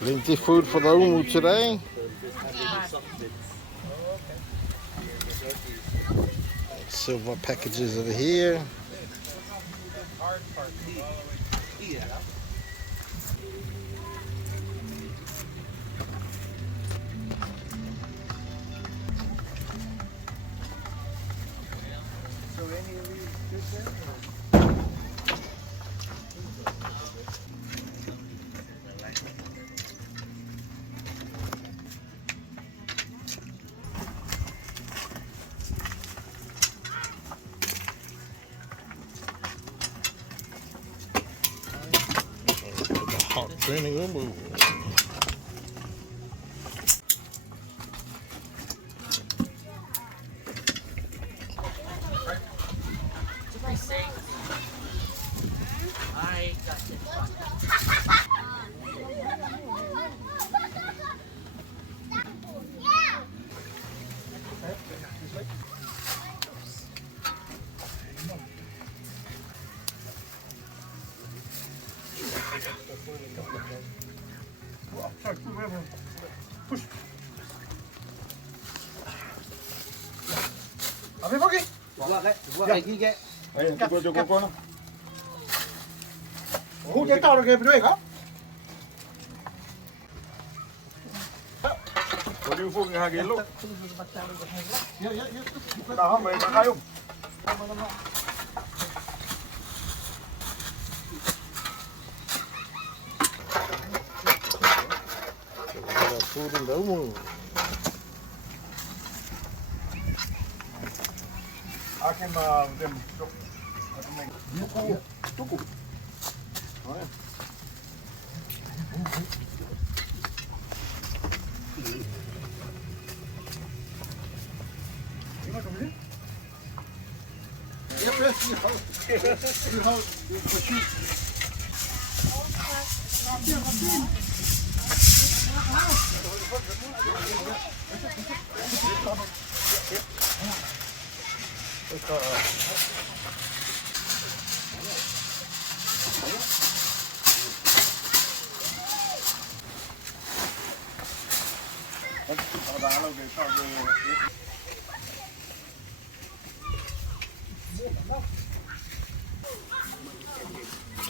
Plenty food for the umu today. Silver packages over here. Hot training umu. I got this one. Push. Abi pergi. Buat lagi ke? Cukup kau nak. Oh, dia tahu lagi berdua kan? Boleh ufuk dengan harga elok. Ya. Dah hamil tak kayum. Food in the umu. Akin dem. Tuku.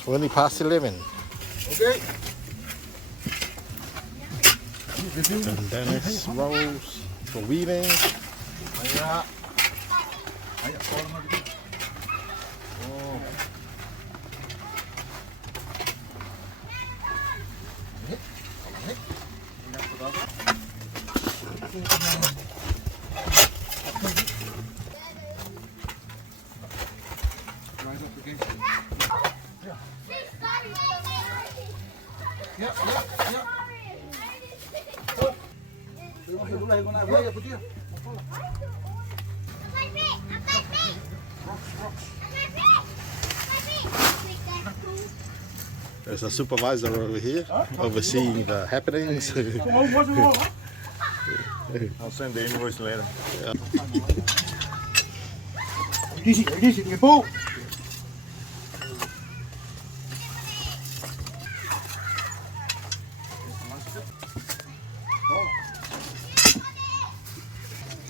Twenty past 11. Okay. And Dennis rolls for weaving. Ayak. Ayak korang lagi. Oh. Ya. There's a supervisor over here overseeing the happenings. I'll send the invoice later.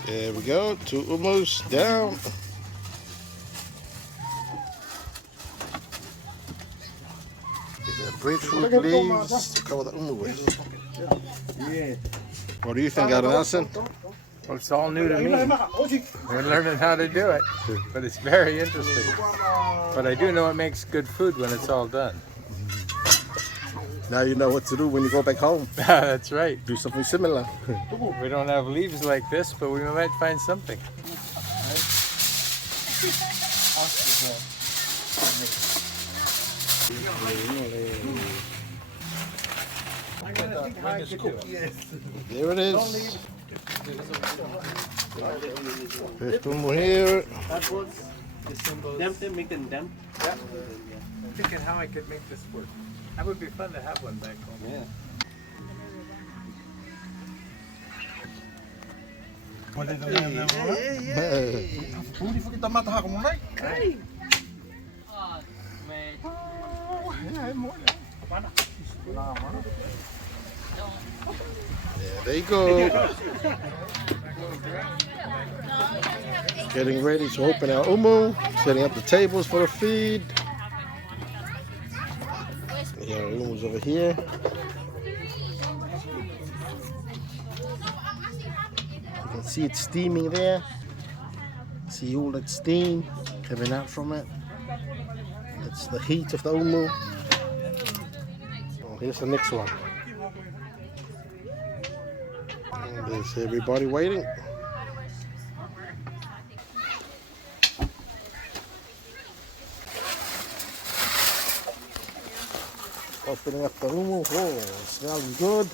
There we go, 2 umus down. Breadfruit leaves to cover the umu with. Yeah. What do you think, Nelson? Well, it's all new to me. We're learning how to do it, but it's very interesting. But I do know it makes good food when it's all done. Now you know what to do when you go back home. That's right. Do something similar. We don't have leaves like this, but we might find something. There it is. First umu here. That was the symbol. Make them damp. Yeah. I'm thinking how I could make this work. That would be fun to have one back home. Yeah. Yeah, there you go. Getting ready to open our umu, setting up the tables for the feed. Yeah, our umu's over here. You can see it steaming there. See all that steam coming out from it. That's the heat of the umu. Oh, here's the next one. And there's everybody waiting. Opening up the umu. Oh, smelling good.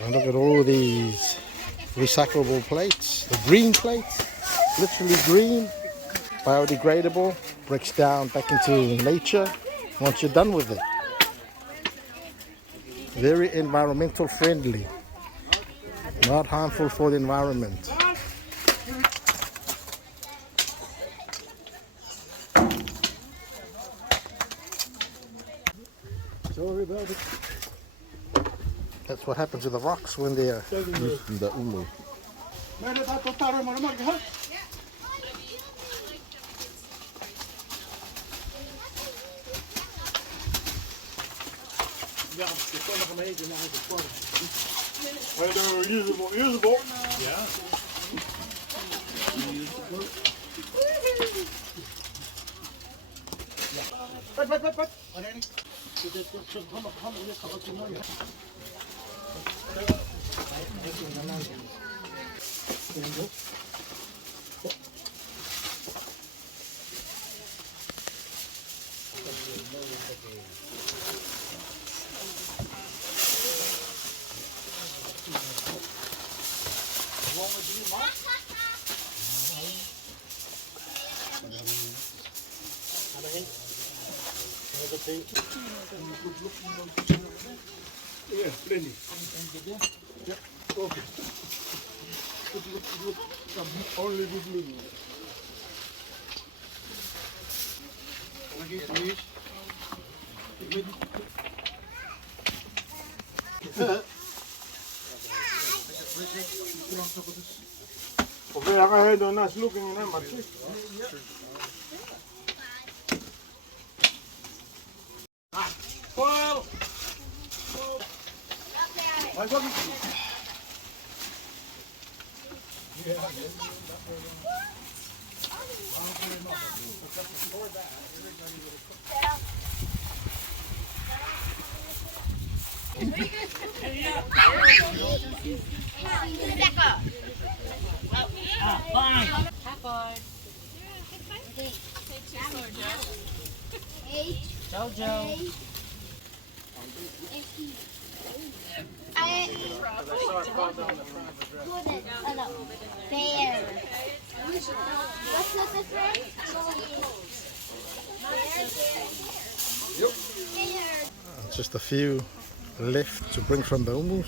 And look at all these recyclable plates. The green plates, literally green, biodegradable, breaks down back into nature once you're done with it. Very environmental friendly, not harmful for the environment. Sorry about it. That's what happens to the rocks when they are used in the umu. Usable. Yeah. Yeah, plenty. Yeah, okay. Only good look. Okay, I had a nice looking number. Well, Jojo. Bear. What's the difference? Just a few left to bring from the umu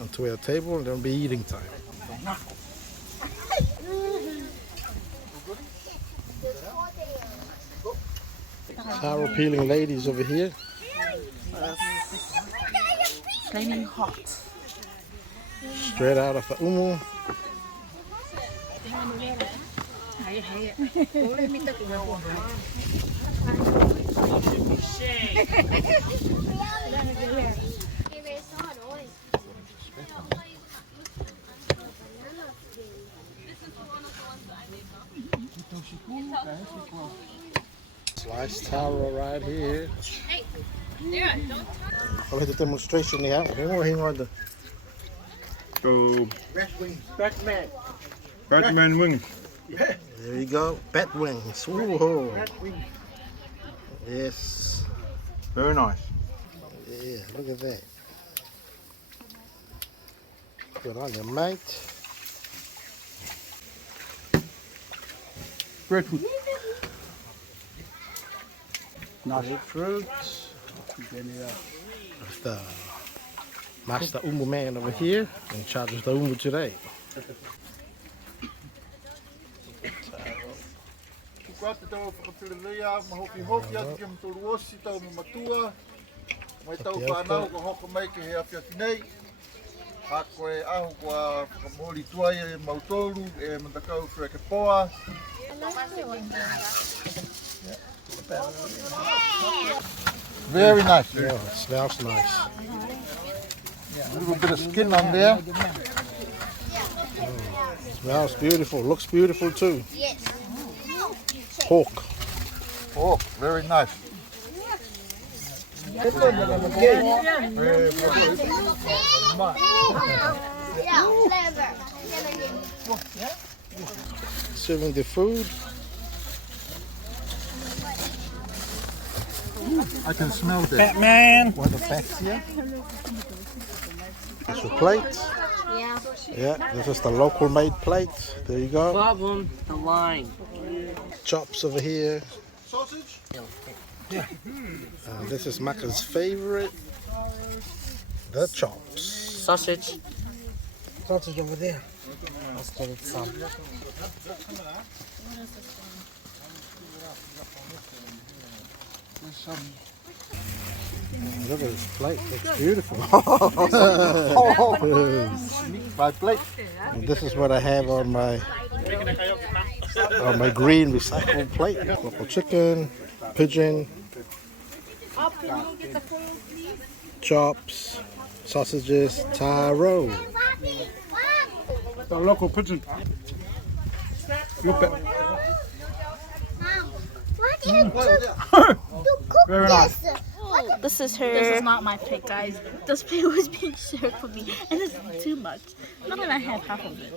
onto our table, and there'll be eating time. Taro peeling ladies over here. Flaming hot. Straight out of the umu. Sliced taro right here. I'll hit the demonstration here. Hang on. so Batman. Batman wings. There you go. Bat wings. Whoa. Yes. Very nice. Yeah, look at that. Good on you, mate. Breadfruit. Nice fruit. The Master Umu man over here in charge of the Umu today. Kuka te tau whakatulewea, mahoki hoki atu ke mtoro osi tau me matua. Mai tau whanau ko hoko mai ke he awhiawhi nei. A koe ahu kua whakamori tuai e mautoru e matakau whureke poa. Very nice. Yeah, it smells nice. A little bit of skin on there. Smells beautiful. Looks beautiful too. Yes. Pork. Oh, very nice. Serving the food. I can smell that. Batman. What the facts here? That's your plate. Yeah. Yeah, this is the local made plate. There you go. Problem, the line. Chops over here. Sausage? This is Maka's favorite. The chops. Sausage. Sausage over there. Let's get it some. Look at this plate. Looks beautiful. My plate. And this is what I have on my green recycled plate. Local chicken, pigeon, chops, sausages, taro. The local pigeon. Look at very nice. This is her. This is not my plate, guys. This plate was being served for me, and it's too much. Not gonna have half of it.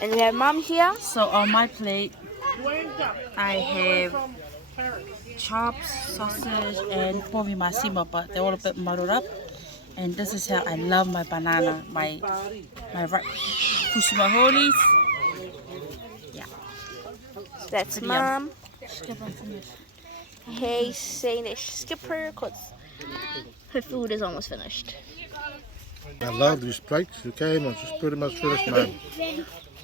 And we have mom here. So on my plate, I have chops, sausage, and probably my sima, but they're all a bit muddled up. And this is how I love my banana, my ripe Fushima holies. Yeah. That's mom. Hey, saying that skipper, cause her food is almost finished. I love these plates. You came and just pretty much finished my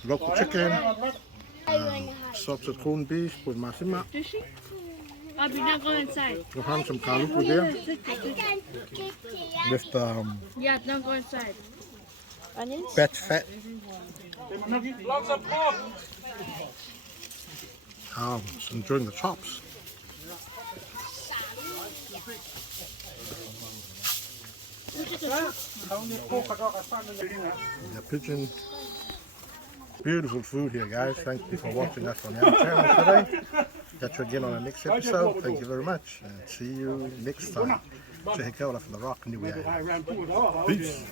local chicken, salted corned beef with masima. I'll be not going inside. We'll have some kaluku there with Yeah, don't go inside. Onions? bat fat. Just enjoying the chops. The pigeon. Beautiful food here, guys. Thank you for watching us on our channel today. Catch you again on the next episode. Thank you very much, and see you next time. Check out from the Rock, Niue. Peace.